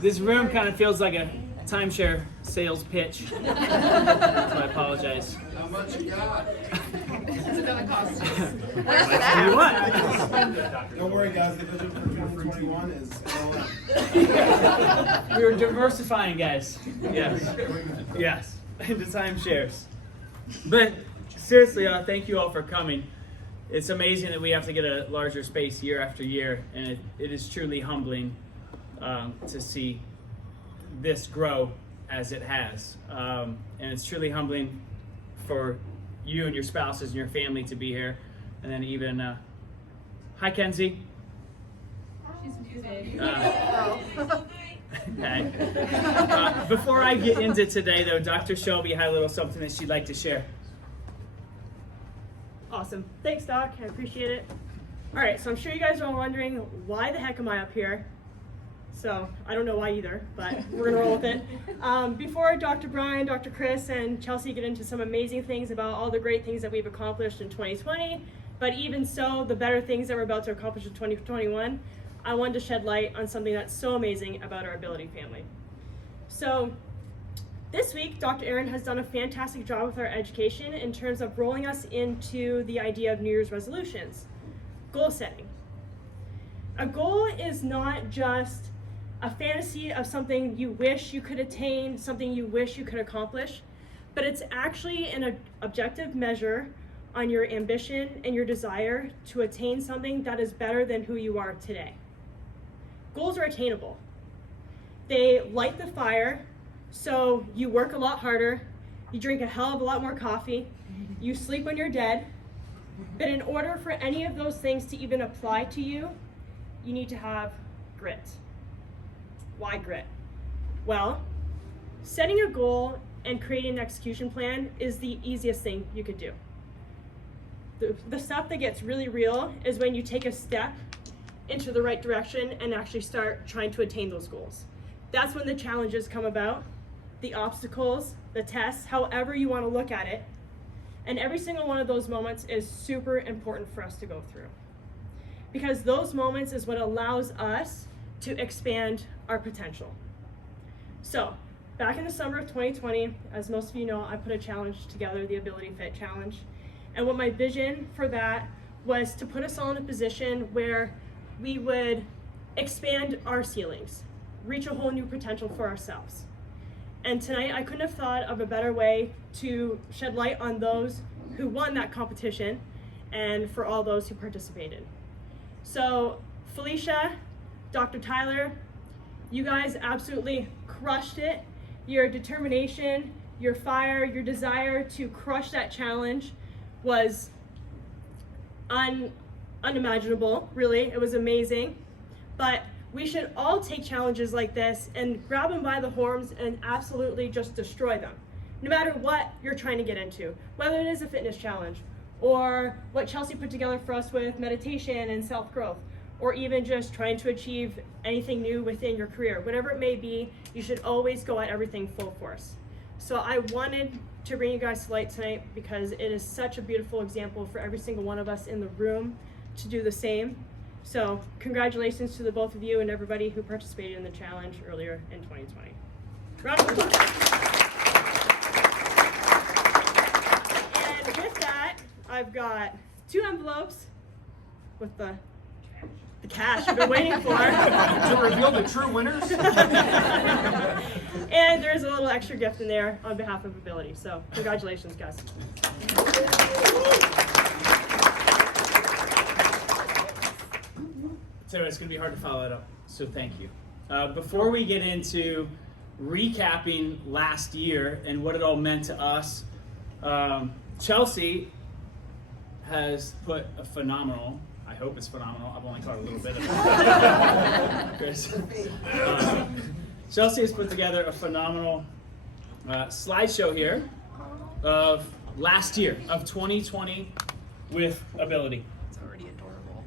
This room kind of feels like a timeshare sales pitch. So I apologize. How much you got? What's it gonna cost us? Tell you what. Don't worry, guys. The budget for 2021 is We're diversifying, guys. Yes. Yes. Into timeshares. But seriously, thank you all for coming. It's amazing that we have to get a larger space year after year, and it is truly humbling to see this grow as it has. And it's truly humbling for you and your spouses and your family to be here. And then even, hi Kenzie. She's muted. Okay. Before I get into today though, Dr. Shelby had a little something that she'd like to share. Awesome. Thanks, Doc. I appreciate it. All right, so I'm sure you guys are all wondering, why the heck am I up here? So I don't know why either, but we're gonna roll with it. Before Dr. Brian, Dr. Chris, and Chelsea get into some amazing things about all the great things that we've accomplished in 2020, but even so, the better things that we're about to accomplish in 2021, I wanted to shed light on something that's so amazing about our Ability family. So this week, Dr. Aaron has done a fantastic job with our education in terms of rolling us into the idea of New Year's resolutions. Goal setting. A goal is not just a fantasy of something you wish you could attain, something you wish you could accomplish, but it's actually an objective measure on your ambition and your desire to attain something that is better than who you are today. Goals are attainable. They light the fire, so you work a lot harder, you drink a hell of a lot more coffee, you sleep when you're dead, but in order for any of those things to even apply to you, you need to have grit. Why grit? Well, setting a goal and creating an execution plan is the easiest thing you could do. The stuff that gets really real is when you take a step into the right direction and actually start trying to attain those goals. That's when the challenges come about, the obstacles, the tests, however you want to look at it. And every single one of those moments is super important for us to go through. Because those moments is what allows us to expand our potential. So, back in the summer of 2020, as most of you know, I put a challenge together, the Ability Fit Challenge. And what my vision for that was to put us all in a position where we would expand our ceilings, reach a whole new potential for ourselves. And tonight, I couldn't have thought of a better way to shed light on those who won that competition and for all those who participated. So, Felicia, Dr. Tyler, you guys absolutely crushed it. Your determination, your fire, your desire to crush that challenge was unimaginable, really. It was amazing. But we should all take challenges like this and grab them by the horns and absolutely just destroy them. No matter what you're trying to get into, whether it is a fitness challenge or what Chelsea put together for us with meditation and self-growth, or even just trying to achieve anything new within your career. Whatever it may be, you should always go at everything full force. So I wanted to bring you guys to light tonight because it is such a beautiful example for every single one of us in the room to do the same. So congratulations to the both of you and everybody who participated in the challenge earlier in 2020. Round of applause. And with that, I've got 2 envelopes with the cash you've been waiting for. to reveal the true winners. And there's a little extra gift in there on behalf of Ability. So congratulations, guys. So it's going to be hard to follow it up, so thank you. Before we get into recapping last year and what it all meant to us, Chelsea has put a phenomenal, I hope it's phenomenal, I've only caught a little bit of it. Chris. Chelsea has put together a phenomenal slideshow here of last year, of 2020 with Ability. It's already adorable.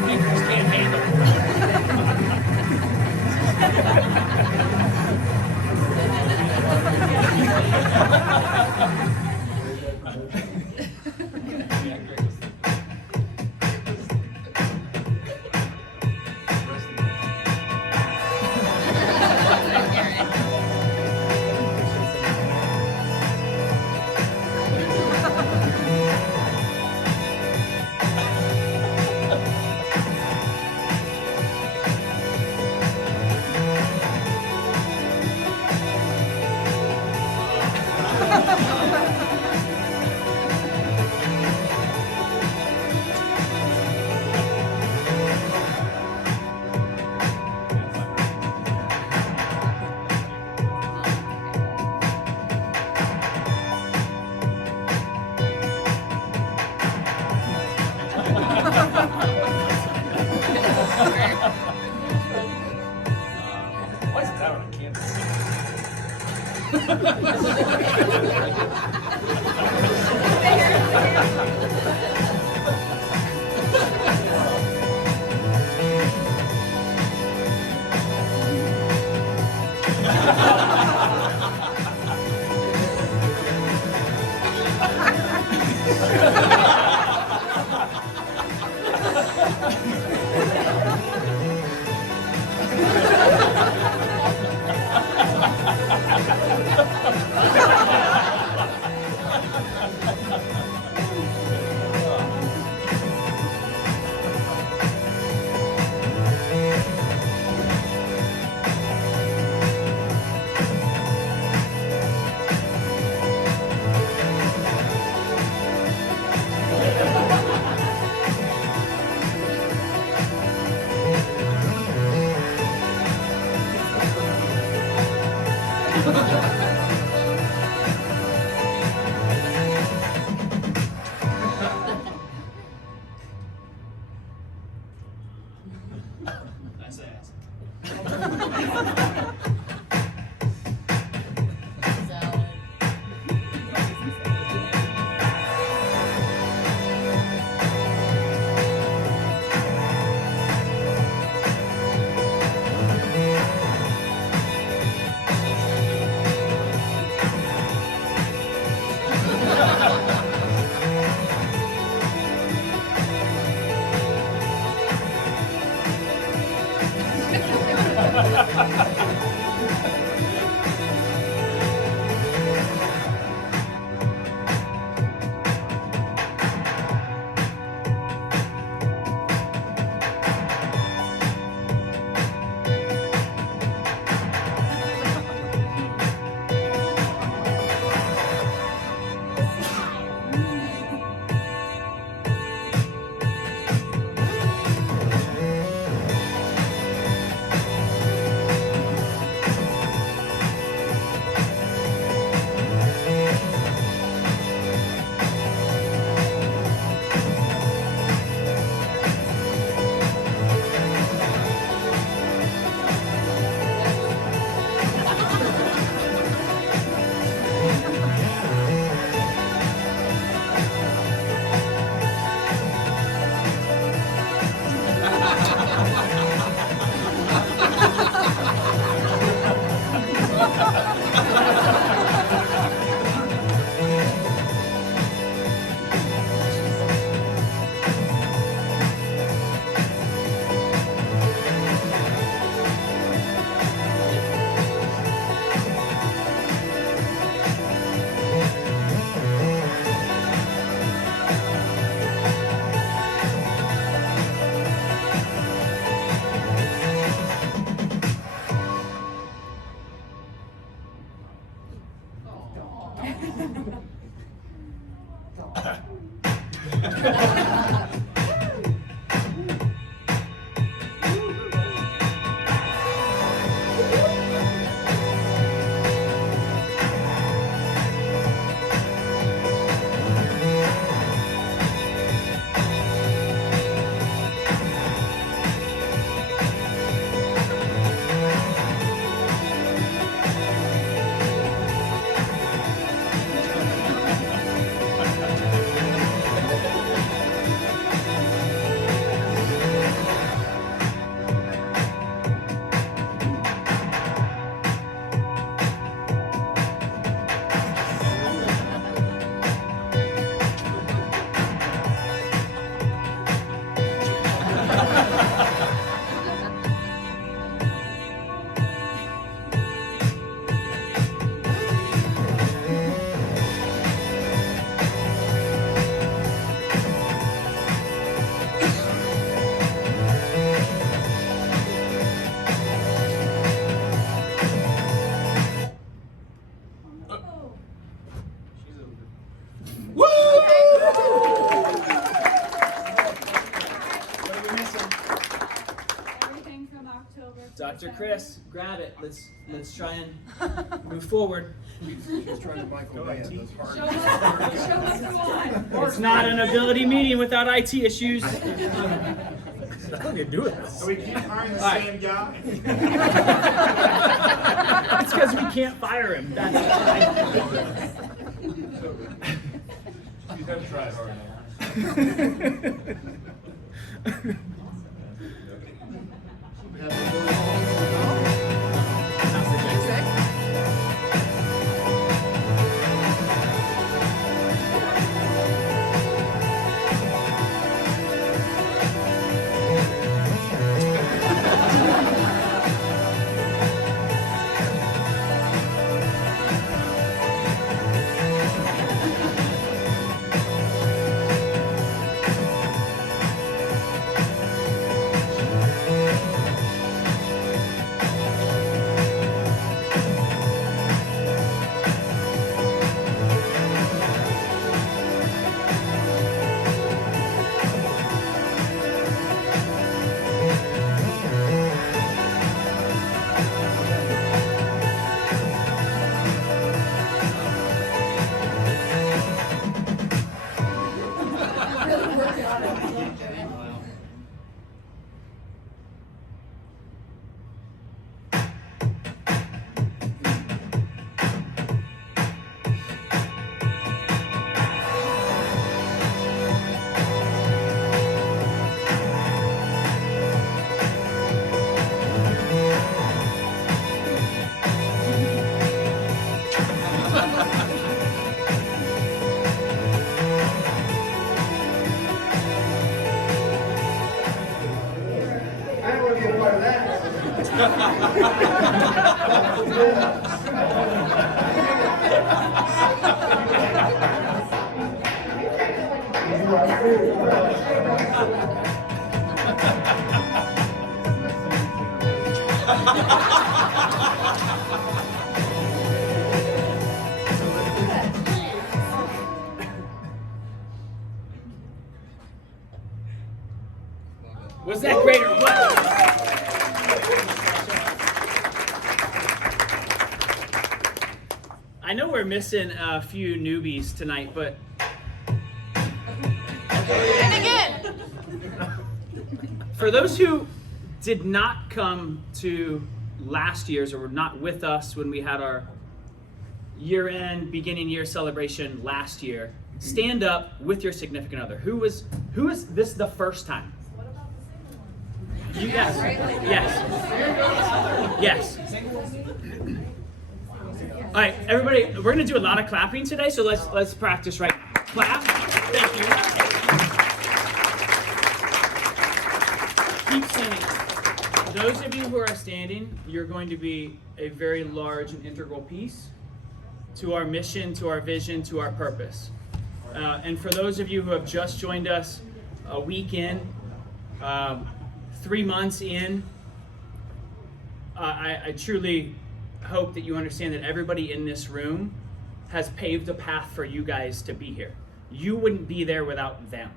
Speakers can't handle it. Why is that on a canvas? Nice ass. Everything from October. to Dr. December. Chris, grab it. Let's try and move forward. She's trying to Michael Bay those hard. Show us who won. It's not an ability meeting without IT issues. I can do it. So we keep hiring the All right. same guy? It's because we can't fire him. That's why. She's gonna try hard now. I don't want to be a part of that. Was that great or what? I know we're missing a few newbies tonight, but And again. for those who did not come to last year's or were not with us when we had our year-end, beginning year celebration last year, stand up with your significant other. Who is this the first time? You guys. Yes. All right, everybody, we're gonna do a lot of clapping today, so let's practice right now. Clap. Thank you. Keep singing. Those of you who are standing, you're going to be a very large and integral piece to our mission, to our vision, to our purpose. And for those of you who have just joined us a week in, 3 months in, I truly hope that you understand that everybody in this room has paved a path for you guys to be here. You wouldn't be there without them.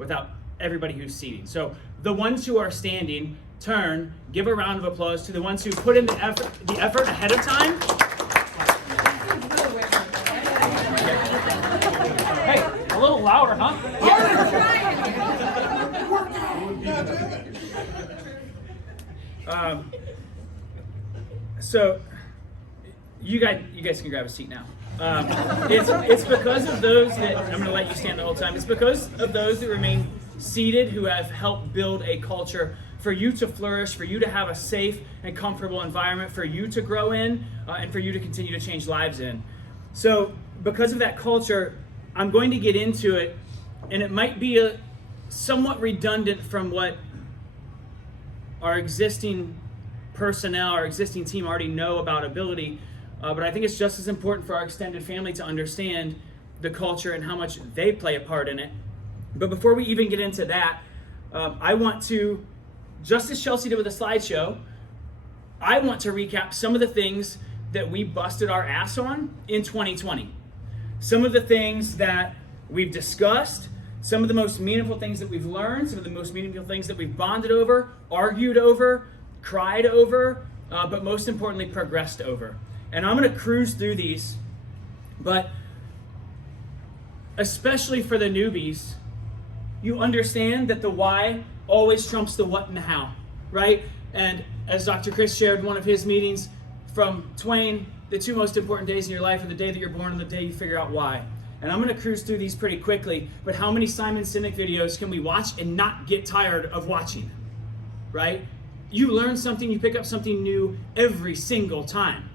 without everybody who's seating. So the ones who are standing, turn, give a round of applause to the ones who put in the effort ahead of time. Hey, a little louder, huh? So you guys can grab a seat now. It's because of those that I'm going to let you stand the whole time. It's because of those that remain seated who have helped build a culture for you to flourish, for you to have a safe and comfortable environment, for you to grow in, and for you to continue to change lives in. So because of that culture, I'm going to get into it, and it might be somewhat redundant from what our existing personnel, our existing team already know about Ability, but I think it's just as important for our extended family to understand the culture and how much they play a part in it. But before we even get into that, I want to, just as Chelsea did with the slideshow, I want to recap some of the things that we busted our ass on in 2020. Some of the things that we've discussed, some of the most meaningful things that we've learned, some of the most meaningful things that we've bonded over, argued over, cried over, but most importantly, progressed over. And I'm going to cruise through these, but especially for the newbies, you understand that the why always trumps the what and the how, right? And as Dr. Chris shared in one of his meetings from Twain, the two most important days in your life are the day that you're born and the day you figure out why. And I'm going to cruise through these pretty quickly, but how many Simon Sinek videos can we watch and not get tired of watching, right? You learn something, you pick up something new every single time.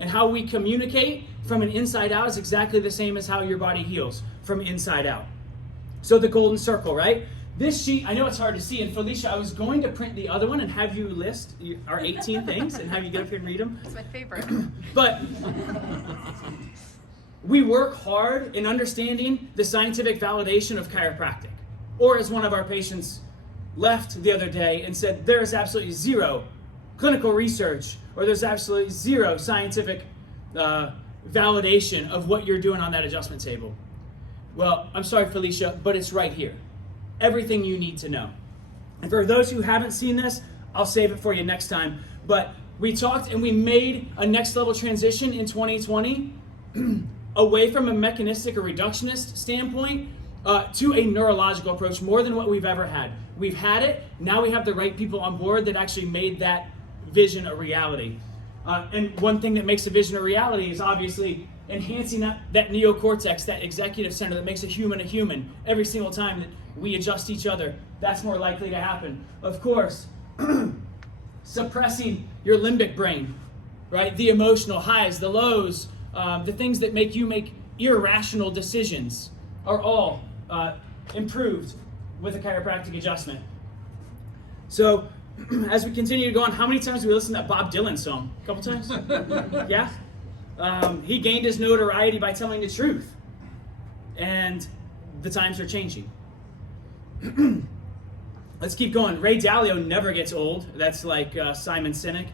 And how we communicate from an inside out is exactly the same as how your body heals from inside out. So the golden circle, right? This sheet, I know it's hard to see, and Felicia, I was going to print the other one and have you list our 18 things and have you get up here and read them. It's my favorite. But we work hard in understanding the scientific validation of chiropractic. Or as one of our patients left the other day and said, there is absolutely zero clinical research, or there's absolutely zero scientific validation of what you're doing on that adjustment table. Well, I'm sorry, Felicia, but it's right here. Everything you need to know. And for those who haven't seen this, I'll save it for you next time. But we talked and we made a next level transition in 2020 away from a mechanistic or reductionist standpoint to a neurological approach, more than what we've ever had. We've had it, now we have the right people on board that actually made that vision a reality. And one thing that makes a vision a reality is obviously enhancing that neocortex, that executive center that makes a human every single time that we adjust each other. That's more likely to happen. Of course, suppressing your limbic brain, right? The emotional highs, the lows, the things that make you make irrational decisions are all improved with a chiropractic adjustment. So as we continue to go on, how many times do we listen to that Bob Dylan song? A couple times? Yeah? He gained his notoriety by telling the truth. And the times are changing. Let's keep going. Ray Dalio never gets old. That's like Simon Sinek.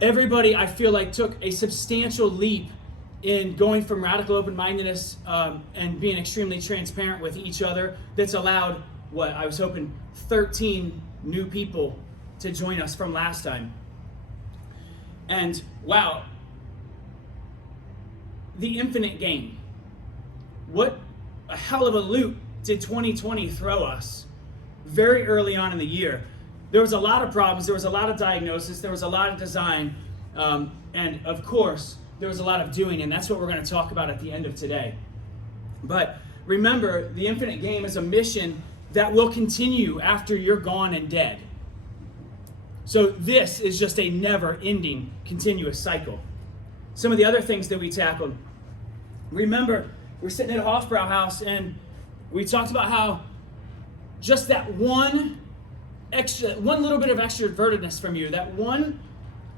Everybody, I feel like, took a substantial leap in going from radical open-mindedness and being extremely transparent with each other. That's allowed, I was hoping 13 new people to join us from last time. And wow, the infinite game. What a hell of a loop did 2020 throw us very early on in the year. There was a lot of problems, there was a lot of diagnosis, there was a lot of design, and of course, there was a lot of doing, and that's what we're going to talk about at the end of today. But remember, the infinite game is a mission that will continue after you're gone and dead. So this is just a never-ending, continuous cycle. Some of the other things that we tackled. Remember, we're sitting at Hofbrauhaus, and we talked about how just that one little bit of extrovertedness from you, that one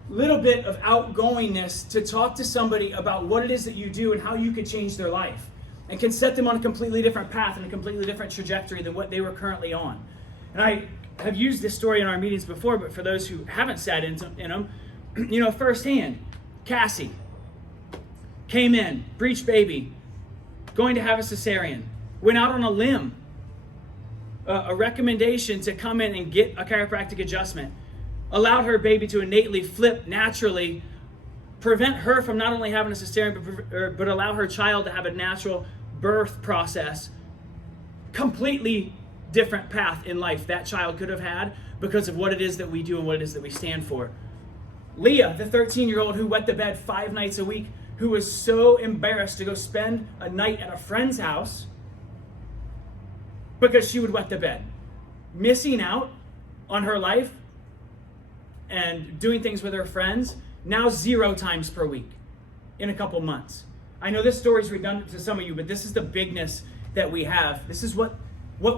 little bit of outgoingness to talk to somebody about what it is that you do and how you could change their life and can set them on a completely different path and a completely different trajectory than what they were currently on. And I have used this story in our meetings before, but for those who haven't sat in them, firsthand, Cassie came in, breech baby, going to have a cesarean, went out on a limb, a recommendation to come in and get a chiropractic adjustment, allowed her baby to innately flip naturally, prevent her from not only having a cesarean, but allow her child to have a natural birth process. Completely different path in life that child could have had because of what it is that we do and what it is that we stand for. Leah, the 13-year-old who wet the bed 5 nights a week, who was so embarrassed to go spend a night at a friend's house because she would wet the bed, missing out on her life and doing things with her friends, now 0 times per week in a couple months. I know this story is redundant to some of you, but this is the bigness that we have. This is what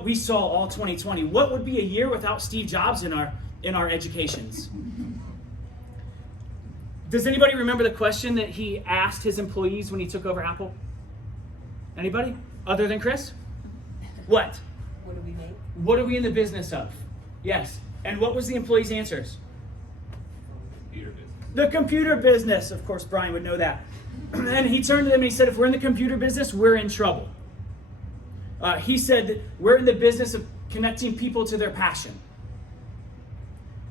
we saw all 2020. What would be a year without Steve Jobs in our educations? Does anybody remember the question that he asked his employees when he took over Apple? Anybody? Other than Chris? What? What do we make? What are we in the business of? Yes. And what was the employees' answers? Computer business. The computer business. Of course, Brian would know that. And he turned to them and he said, if we're in the computer business, we're in trouble. He said that we're in the business of connecting people to their passion.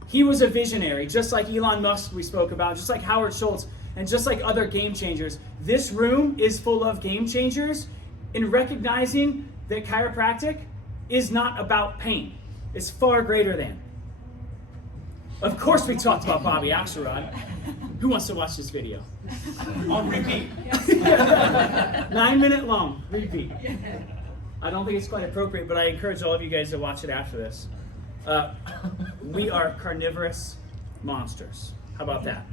He was a visionary, just like Elon Musk we spoke about, just like Howard Schultz, and just like other game changers. This room is full of game changers in recognizing that chiropractic is not about pain. It's far greater than. Of course we talked about Bobby Axelrod. Who wants to watch this video? On repeat. 9 minute long, repeat. I don't think it's quite appropriate, but I encourage all of you guys to watch it after this. We are carnivorous monsters. How about that?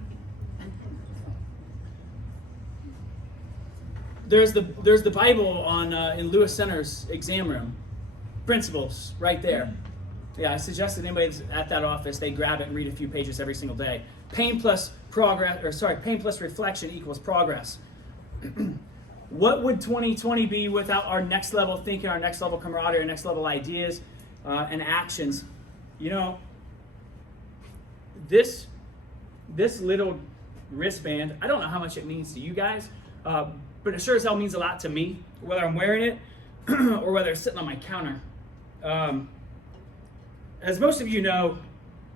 There's the Bible on in Lewis Center's exam room. Principles, right there. Yeah, I suggest that anybody that's at that office, they grab it and read a few pages every single day. Pain plus reflection equals progress. What would 2020 be without our next level thinking, our next level camaraderie, our next level ideas and actions? You know, this little wristband, I don't know how much it means to you guys, but it sure as hell means a lot to me, whether I'm wearing it or whether it's sitting on my counter. As most of you know,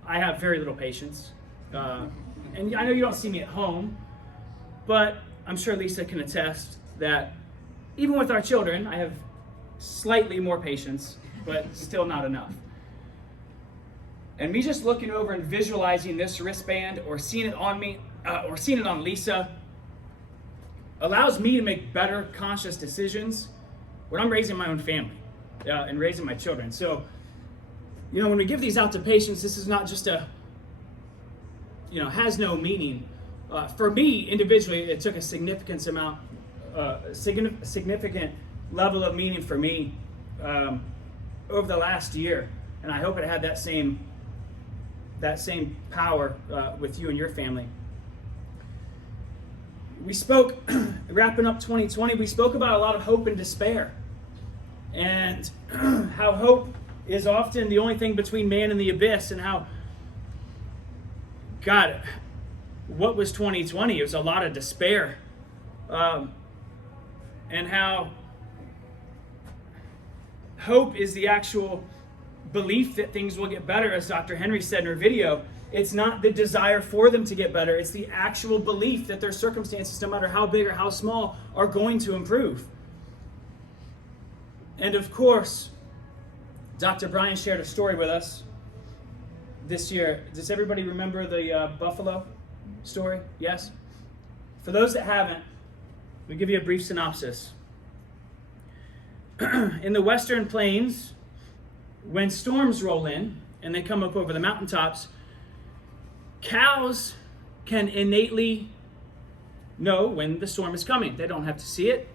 I have very little patience. And I know you don't see me at home, but I'm sure Lisa can attest that even with our children, I have slightly more patience, but still not enough. And me just looking over and visualizing this wristband or seeing it on me or seeing it on Lisa allows me to make better conscious decisions when I'm raising my own family and raising my children. So, you know, when we give these out to patients, this is not just has no meaning. For me, individually, it took a significant level of meaning for me over the last year. And I hope it had that same power with you and your family. We spoke, wrapping up 2020, we spoke about a lot of hope and despair. And how hope is often the only thing between man and the abyss, and how, God, what was 2020? It was a lot of despair. And how hope is the actual belief that things will get better, as Dr. Henry said in her video. It's not the desire for them to get better. It's the actual belief that their circumstances, no matter how big or how small, are going to improve. And of course, Dr. Brian shared a story with us this year. Does everybody remember the Buffalo story? Yes? For those that haven't, we'll give you a brief synopsis. In the Western Plains, when storms roll in and they come up over the mountaintops, cows can innately know when the storm is coming. They don't have to see it.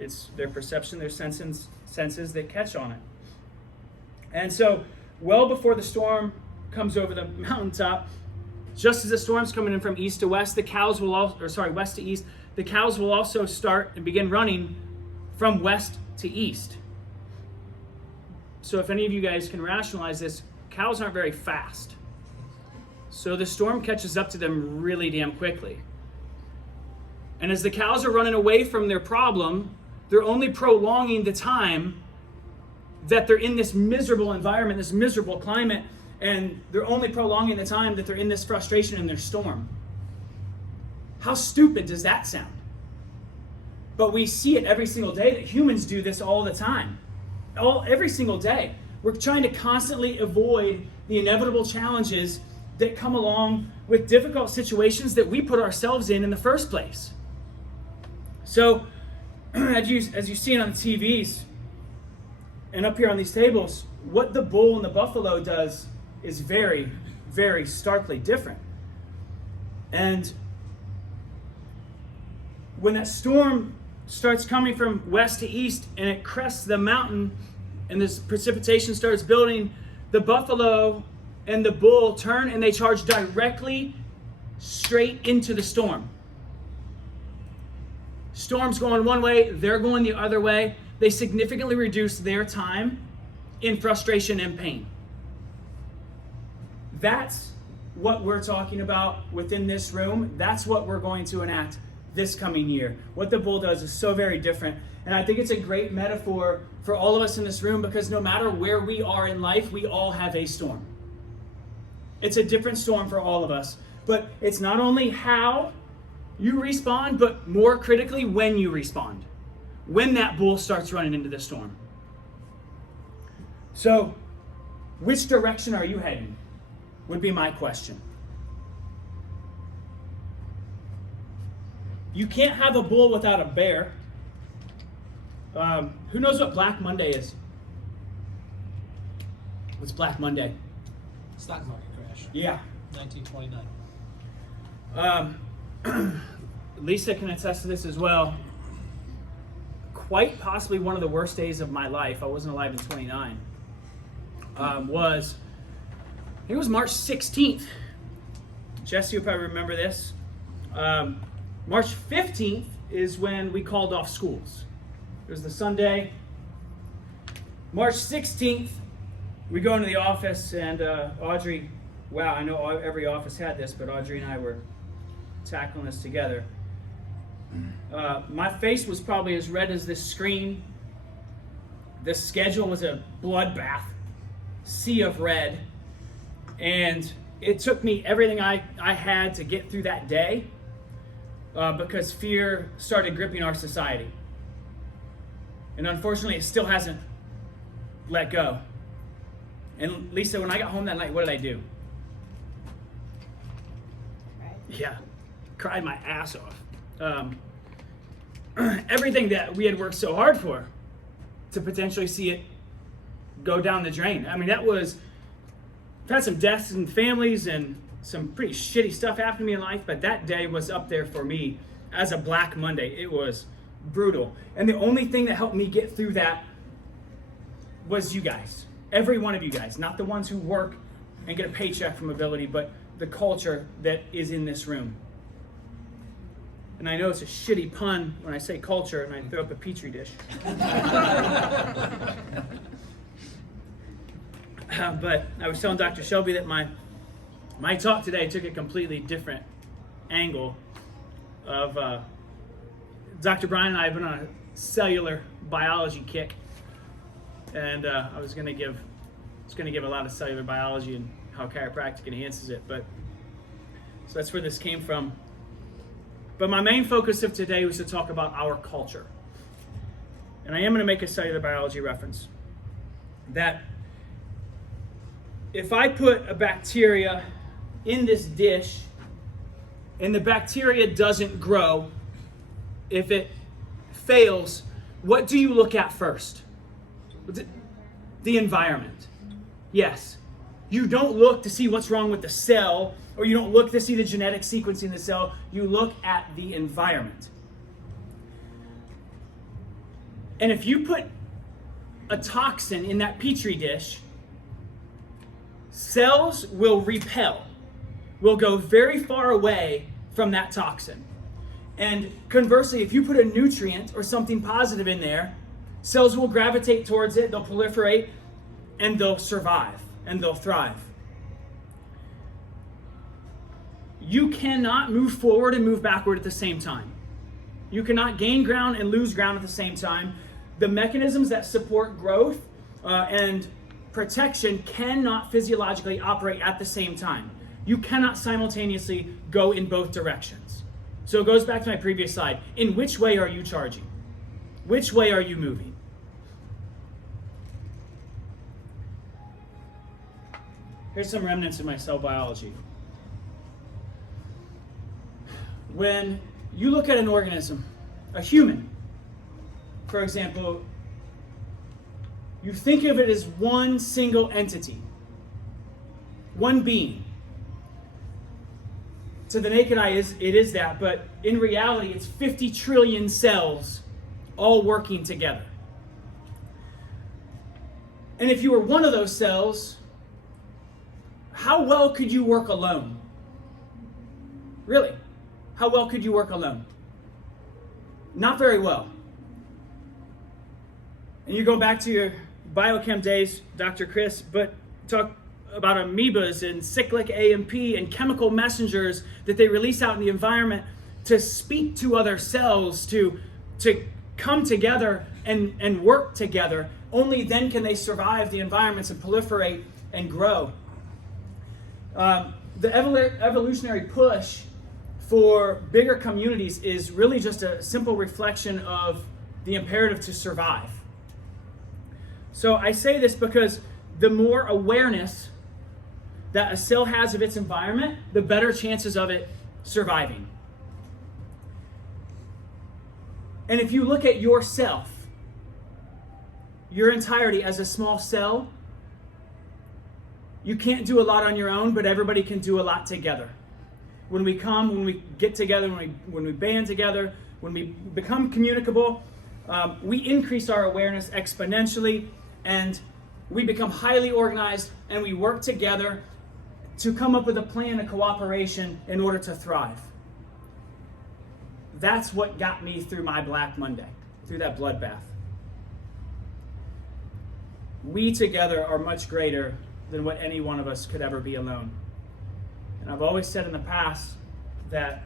It's their perception, their senses that catch on it. And so, well before the storm comes over the mountaintop, just as the storm's coming in from east to west, west to east, the cows will also start and begin running from west to east. So if any of you guys can rationalize this, cows aren't very fast. So the storm catches up to them really damn quickly. And as the cows are running away from their problem, they're only prolonging the time that they're in this miserable environment, this miserable climate, and they're only prolonging the time that they're in this frustration in their storm. How stupid does that sound? But we see it every single day that humans do this all the time. Every single day. We're trying to constantly avoid the inevitable challenges that come along with difficult situations that we put ourselves in the first place. So, as you see it on the TVs and up here on these tables, what the bull and the buffalo does is very, very starkly different. And when that storm starts coming from west to east and it crests the mountain and this precipitation starts building, the buffalo and the bull turn and they charge directly straight into the storm. Storm's going one way, they're going the other way. They significantly reduce their time in frustration and pain. That's what we're talking about within this room. That's what we're going to enact this coming year. What the bull does is so very different. And I think it's a great metaphor for all of us in this room, because no matter where we are in life, we all have a storm. It's a different storm for all of us. But it's not only how you respond, but more critically, when you respond. When that bull starts running into the storm. So, which direction are you heading? Would be my question. You can't have a bull without a bear. Who knows what Black Monday is? What's Black Monday? Stock market crash, Yeah. 1929. Lisa can attest to this as well. Quite possibly one of the worst days of my life, I wasn't alive in 29, was, I think it was March 16th. Jesse will probably remember this. March 15th is when we called off schools. It was the Sunday. March 16th, we go into the office and Audrey, wow, I know every office had this, but Audrey and I were tackling this together. My face was probably as red as this screen. The schedule was a bloodbath, sea of red. And it took me everything I had to get through that day because fear started gripping our society. And unfortunately, it still hasn't let go. And Lisa, when I got home that night, what did I do? Yeah, cried my ass off. Everything that we had worked so hard for, to potentially see it go down the drain. I mean, I've had some deaths in families and some pretty shitty stuff happen to me in life, but that day was up there for me as a Black Monday. It was brutal. And the only thing that helped me get through that was you guys. Every one of you guys, not the ones who work and get a paycheck from Ability, but the culture that is in this room. And I know it's a shitty pun when I say culture and I throw up a petri dish. But I was telling Dr. Shelby that my talk today took a completely different angle of Dr. Brian and I have been on a cellular biology kick, and I was going to give a lot of cellular biology and how chiropractic enhances it, but so that's where this came from. But my main focus of today was to talk about our culture. And I am going to make a cellular biology reference. That if I put a bacteria in this dish and the bacteria doesn't grow, if it fails, what do you look at first? The environment. Yes. You don't look to see what's wrong with the cell, or you don't look to see the genetic sequencing in the cell. You look at the environment. And if you put a toxin in that petri dish, cells will repel, will go very far away from that toxin. And conversely, if you put a nutrient or something positive in there, cells will gravitate towards it, they'll proliferate, and they'll survive, and they'll thrive. You cannot move forward and move backward at the same time. You cannot gain ground and lose ground at the same time. The mechanisms that support growth and protection cannot physiologically operate at the same time. You cannot simultaneously go in both directions. So it goes back to my previous slide. In which way are you charging? Which way are you moving? Here's some remnants of my cell biology. When you look at an organism, a human, for example, you think of it as one single entity, one being. To the naked eye, it is that, but in reality, it's 50 trillion cells all working together. And if you were one of those cells, how well could you work alone? Really? How well could you work alone? Not very well. And you go back to your biochem days, Dr. Chris, but talk about amoebas and cyclic AMP and chemical messengers that they release out in the environment to speak to other cells, to come together and work together. Only then can they survive the environments and proliferate and grow. The evolutionary push for bigger communities is really just a simple reflection of the imperative to survive. So I say this because the more awareness that a cell has of its environment, the better chances of it surviving. And if you look at yourself, your entirety as a small cell, you can't do a lot on your own, but everybody can do a lot together. When we get together, when we band together, when we become communicable, we increase our awareness exponentially, and we become highly organized, and we work together to come up with a plan of cooperation in order to thrive. That's what got me through my Black Monday, through that bloodbath. We together are much greater than what any one of us could ever be alone. And I've always said in the past that,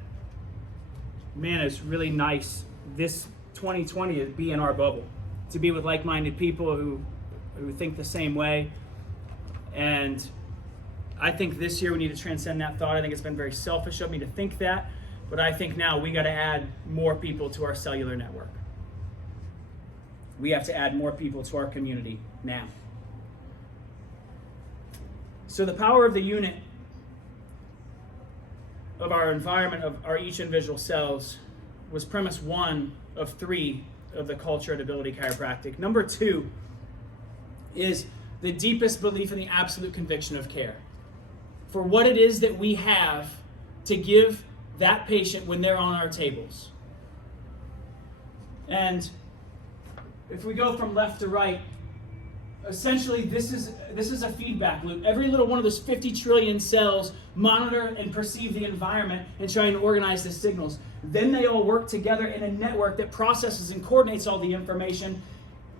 man, it's really nice this 2020 to be in our bubble, to be with like-minded people who think the same way. And I think this year we need to transcend that thought. I think it's been very selfish of me to think that, but I think now we got to add more people to our cellular network. We have to add more people to our community now. So the power of the unit of our environment, of our each individual cells, was premise 1 of 3 of the culture at Ability Chiropractic. Number 2 is the deepest belief in the absolute conviction of care for what it is that we have to give that patient when they're on our tables. And if we go from left to right, essentially this is a feedback loop. Every little one of those 50 trillion cells monitor and perceive the environment and try and organize the signals. Then they all work together in a network that processes and coordinates all the information.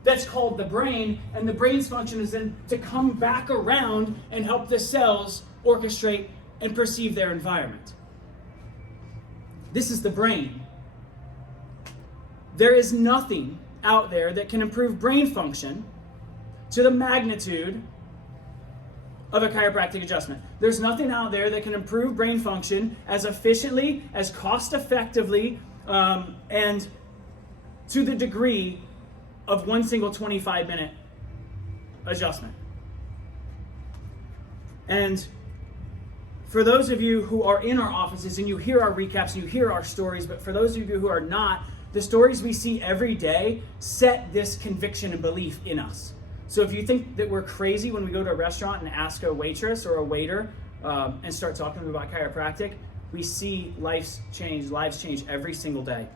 That's called the brain, and the brain's function is then to come back around and help the cells orchestrate and perceive their environment. This is the brain. There is nothing out there that can improve brain function to the magnitude of a chiropractic adjustment. There's nothing out there that can improve brain function as efficiently, as cost effectively, and to the degree of one single 25-minute adjustment. And for those of you who are in our offices and you hear our recaps and you hear our stories, but for those of you who are not, the stories we see every day set this conviction and belief in us. So if you think that we're crazy when we go to a restaurant and ask a waitress or a waiter and start talking to them about chiropractic, we see lives change every single day.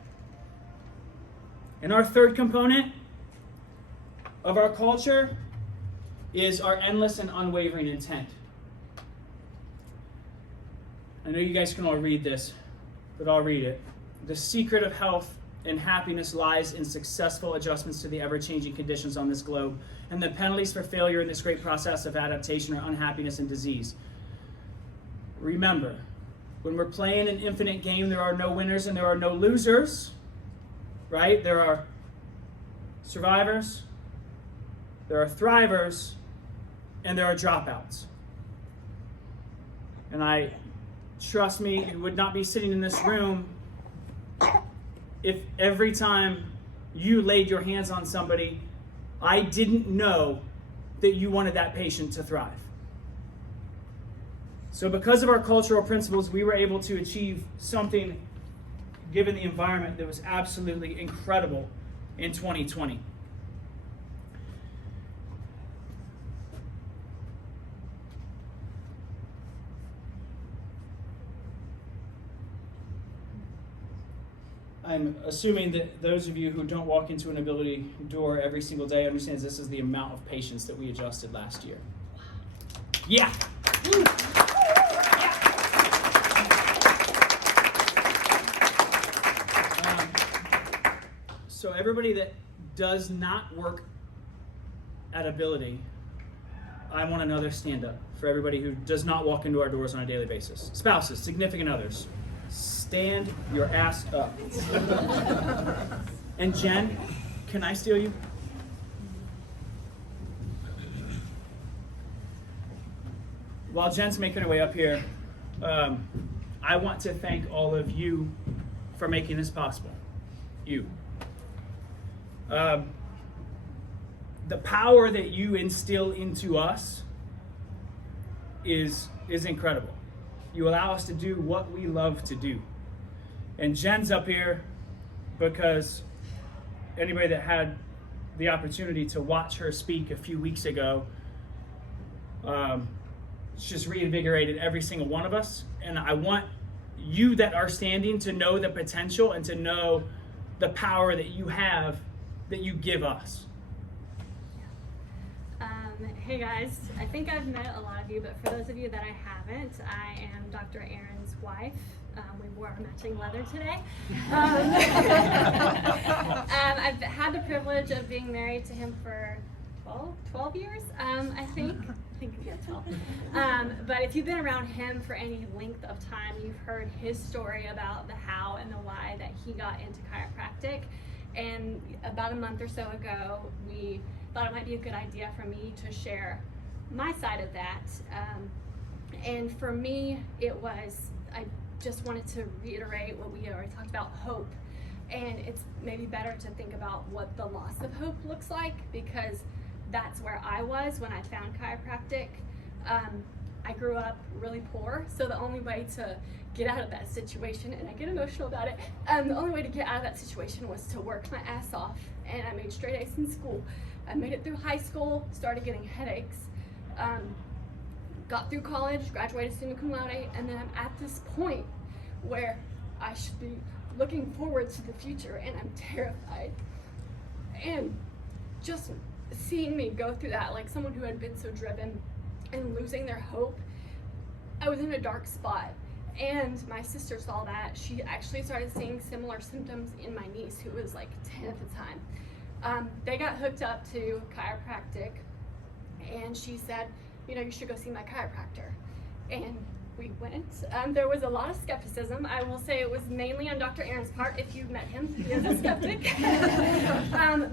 And our third component of our culture is our endless and unwavering intent. I know you guys can all read this, but I'll read it. The secret of health and happiness lies in successful adjustments to the ever-changing conditions on this globe, and the penalties for failure in this great process of adaptation are unhappiness and disease. Remember, when we're playing an infinite game, there are no winners and there are no losers, right? There are survivors There are thrivers and there are dropouts. And trust me, you would not be sitting in this room if every time you laid your hands on somebody, I didn't know that you wanted that patient to thrive. So because of our cultural principles, we were able to achieve something, given the environment, that was absolutely incredible in 2020. I'm assuming that those of you who don't walk into an ability door every single day understands this is the amount of patients that we adjusted last year. Yeah. Woo. So everybody that does not work at Ability, I want another stand up for everybody who does not walk into our doors on a daily basis. Spouses, significant others, stand your ass up. And Jen, can I steal you? While Jen's making her way up here, I want to thank all of you for making this possible. You. The power that you instill into us is incredible. You allow us to do what we love to do. And Jen's up here because anybody that had the opportunity to watch her speak a few weeks ago, it's just reinvigorated every single one of us. And I want you that are standing to know the potential and to know the power that you have, that you give us. Hey guys, I think I've met a lot of you, but for those of you that I haven't, I am Dr. Aaron's wife. We wore our matching leather today. I've had the privilege of being married to him for 12 years, I think. Yeah, 12. But if you've been around him for any length of time, you've heard his story about the how and the why that he got into chiropractic. And about a month or so ago, we thought it might be a good idea for me to share my side of that. And for me, I just wanted to reiterate what we already talked about, hope. And it's maybe better to think about what the loss of hope looks like, because that's where I was when I found chiropractic. I grew up really poor, so the only way to get out of that situation, and I get emotional about it, the only way to get out of that situation was to work my ass off, and I made straight A's in school. I made it through high school, started getting headaches, got through college, graduated summa cum laude, and then I'm at this point where I should be looking forward to the future, and I'm terrified. And just seeing me go through that, like someone who had been so driven and losing their hope, I was in a dark spot. And my sister saw that. She actually started seeing similar symptoms in my niece, who was like 10 at the time. They got hooked up to chiropractic, and she said, you know, you should go see my chiropractor. And we went. There was a lot of skepticism. I will say it was mainly on Dr. Aaron's part. If you've met him, he is a skeptic.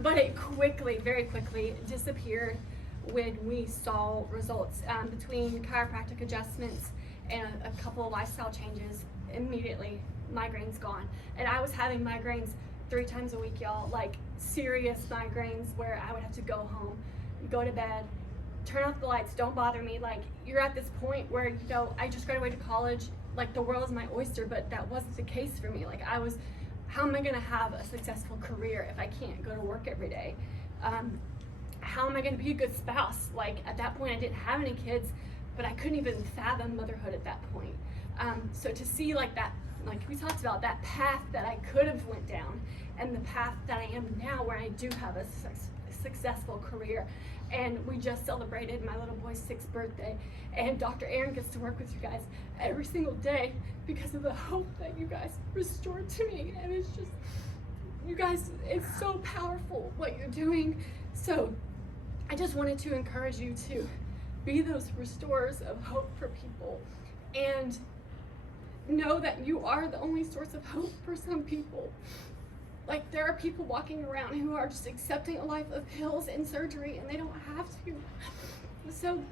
But it very quickly disappeared when we saw results. Between chiropractic adjustments and a couple of lifestyle changes, immediately migraines gone. And I was having migraines 3 times a week, y'all, like serious migraines where I would have to go home, go to bed, turn off the lights, don't bother me. Like, you're at this point where, you know, I just graduated college, like the world is my oyster, but that wasn't the case for me. Like, how am I gonna have a successful career if I can't go to work every day? How am I gonna be a good spouse? Like, at that point I didn't have any kids, but I couldn't even fathom motherhood at that point. So to see like that, like we talked about, that path that I could have went down and the path that I am now, where I do have a successful career. And we just celebrated my little boy's 6th birthday, and Dr. Aaron gets to work with you guys every single day because of the hope that you guys restored to me. And it's just, you guys, it's so powerful what you're doing. So I just wanted to encourage you to be those restorers of hope for people, and know that you are the only source of hope for some people. Like, there are people walking around who are just accepting a life of pills and surgery, and they don't have to. So,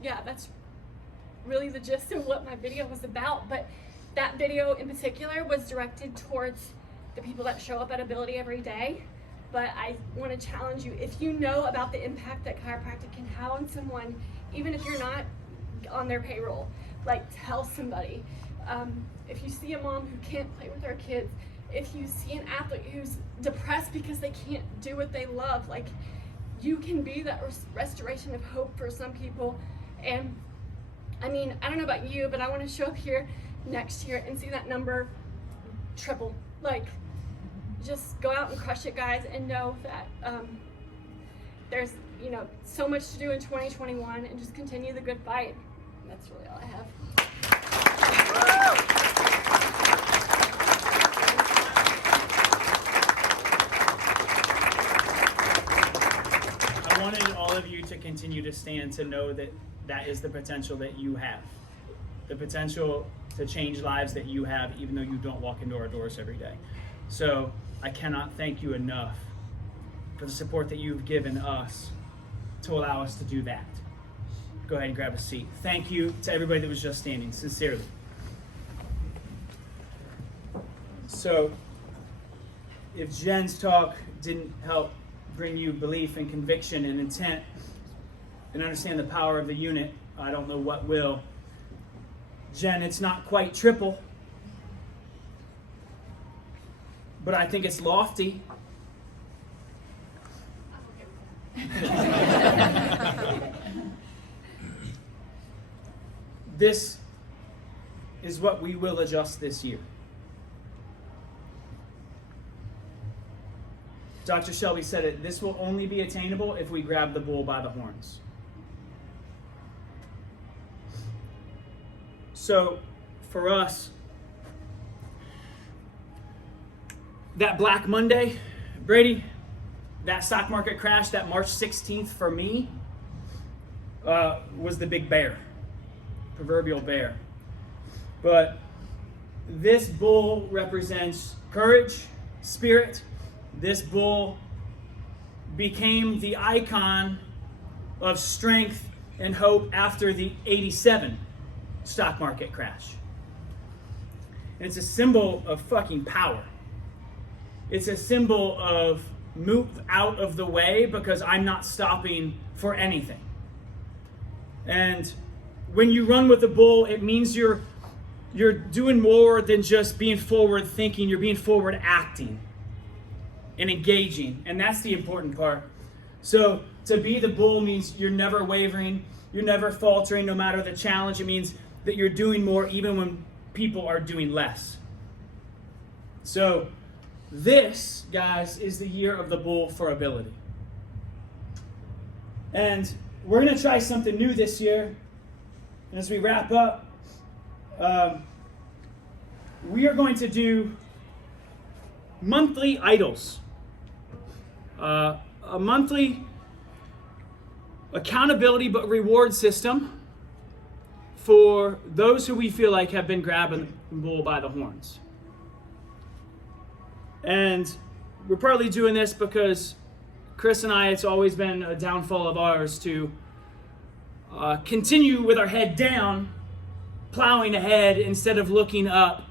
yeah, that's really the gist of what my video was about. But that video in particular was directed towards the people that show up at Ability every day. But I want to challenge you, if you know about the impact that chiropractic can have on someone, even if you're not on their payroll, like, tell somebody. If you see a mom who can't play with her kids, if you see an athlete who's depressed because they can't do what they love, like, you can be that restoration of hope for some people. And I mean, I don't know about you, but I want to show up here next year and see that number triple. Like, just go out and crush it, guys, and know that there's, you know, so much to do in 2021, and just continue the good fight. And that's really all I have. I wanted all of you to continue to stand, to know that that is the potential that you have. The potential to change lives that you have, even though you don't walk into our doors every day. So I cannot thank you enough for the support that you've given us to allow us to do that. Go ahead and grab a seat. Thank you to everybody that was just standing, sincerely. So, if Jen's talk didn't help bring you belief and conviction and intent and understand the power of the unit, I don't know what will. Jen, it's not quite triple, but I think it's lofty. This is what we will adjust this year. Dr. Shelby said it, this will only be attainable if we grab the bull by the horns. So, for us, that Black Monday, Brady, that stock market crash, that March 16th for me, was the big bear, proverbial bear. But this bull represents courage, spirit. This bull became the icon of strength and hope after the '87 stock market crash. And it's a symbol of fucking power. It's a symbol of move out of the way because I'm not stopping for anything. And when you run with a bull, it means you're doing more than just being forward thinking, you're being forward acting and engaging. And that's the important part. So to be the bull means you're never wavering, you're never faltering no matter the challenge. It means that you're doing more even when people are doing less. So this, guys, is the year of the bull for ability. And we're going to try something new this year. And as we wrap up, we are going to do monthly idols. A monthly accountability but reward system for those who we feel like have been grabbing the bull by the horns. And we're partly doing this because Chris and I, it's always been a downfall of ours to continue with our head down, plowing ahead instead of looking up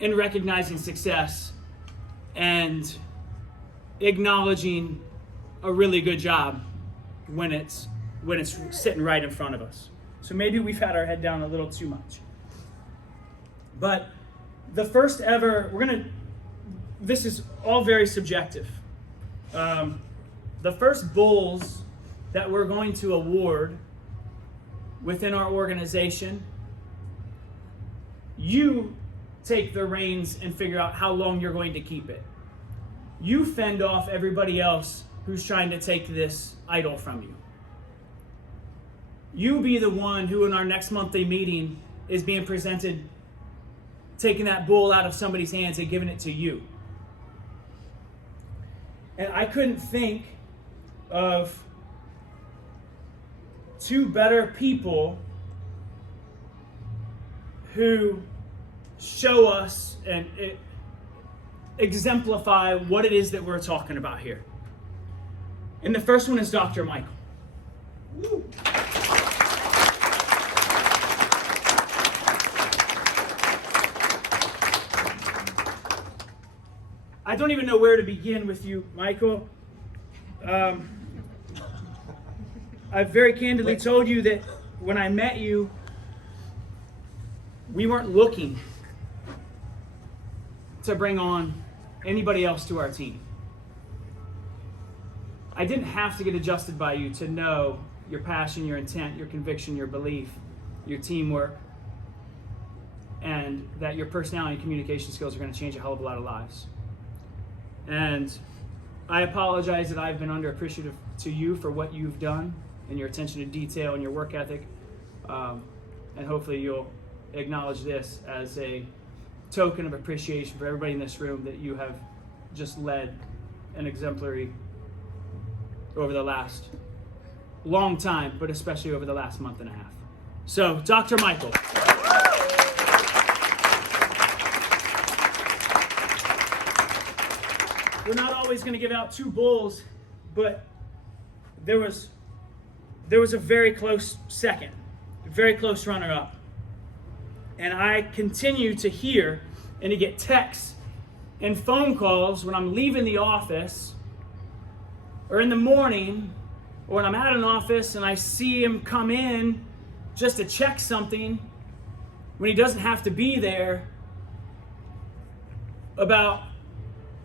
and recognizing success and acknowledging a really good job when it's sitting right in front of us. So maybe we've had our head down a little too much. But the first ever, this is all very subjective. The first bulls that we're going to award within our organization, you take the reins and figure out how long you're going to keep it. You fend off everybody else who's trying to take this idol from you. You be the one who in our next monthly meeting is being presented, taking that bull out of somebody's hands and giving it to you. And I couldn't think of two better people who show us and exemplify what it is that we're talking about here. And the first one is Dr. Michael. I don't even know where to begin with you, Michael. I very candidly told you that when I met you, we weren't looking to bring on anybody else to our team. I didn't have to get adjusted by you to know your passion, your intent, your conviction, your belief, your teamwork, and that your personality and communication skills are going to change a hell of a lot of lives. And I apologize that I've been underappreciative to you for what you've done and your attention to detail and your work ethic. And hopefully you'll acknowledge this as a token of appreciation for everybody in this room that you have just led an exemplary over the last long time, but especially over the last month and a half. So, Dr. Michael. We're not always going to give out 2 bulls, but there was a very close second, a very close runner-up. And I continue to hear and to get texts and phone calls when I'm leaving the office or in the morning or when I'm at an office and I see him come in just to check something when he doesn't have to be there, about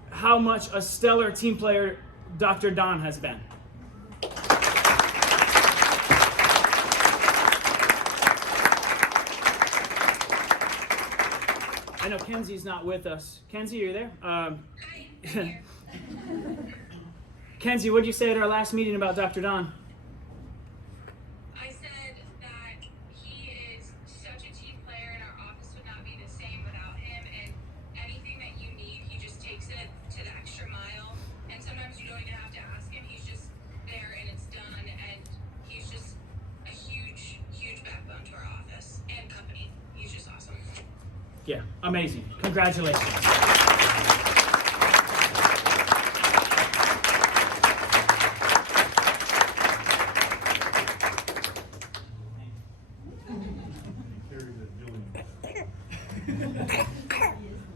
how much a stellar team player Dr. Don has been. I know Kenzie's not with us. Kenzie, are you there? Hi, I'm here. Kenzie, what did you say at our last meeting about Dr. Don? I said that he is such a team player and our office would not be the same without him, and anything that you need, he just takes it to the extra mile, and sometimes you don't even have to ask him, he's just there and it's done, and he's just a huge, huge backbone to our office and company. He's just awesome. Yeah, amazing. Congratulations.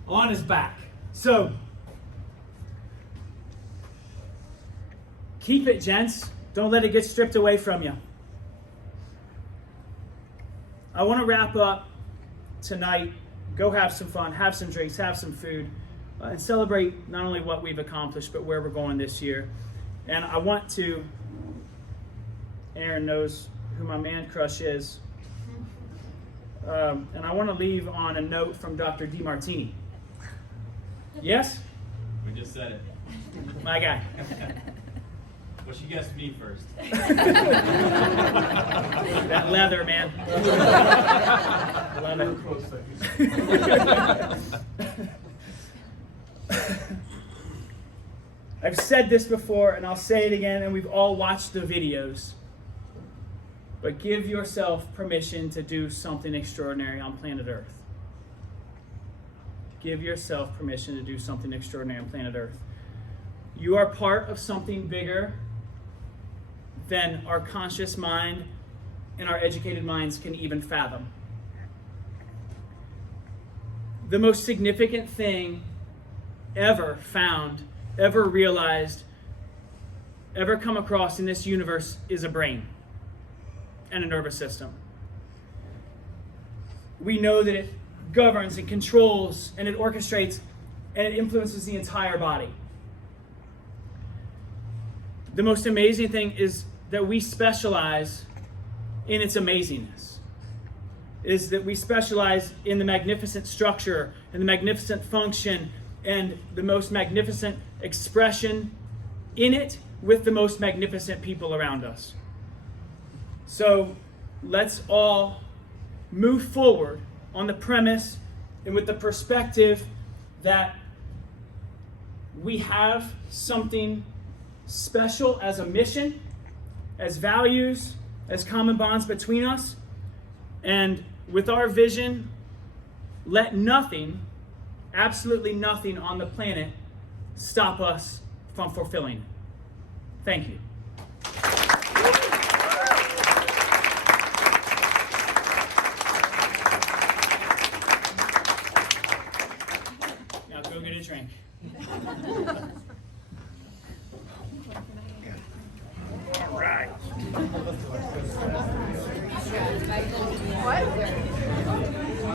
On his back. So, keep it, gents. Don't let it get stripped away from you. I want to wrap up tonight. Go have some fun, have some drinks, have some food, and celebrate not only what we've accomplished, but where we're going this year. And I want to, Aaron knows who my man crush is, and I want to leave on a note from Dr. DeMartini. Yes? We just said it. My guy. Well, she guessed me first. That leather, man. Leather. I've said this before, and I'll say it again, and we've all watched the videos. But give yourself permission to do something extraordinary on planet Earth. Give yourself permission to do something extraordinary on planet Earth. You are part of something bigger than our conscious mind and our educated minds can even fathom. The most significant thing ever found, ever realized, ever come across in this universe is a brain and a nervous system. We know that it governs and controls and it orchestrates and it influences the entire body. The most amazing thing is that we specialize in its amazingness. Is that we specialize in the magnificent structure and the magnificent function and the most magnificent expression in it with the most magnificent people around us. So let's all move forward on the premise and with the perspective that we have something special as a mission, as values, as common bonds between us. And with our vision, let nothing absolutely nothing on the planet stop us from fulfilling it. Thank you. Now go get a drink.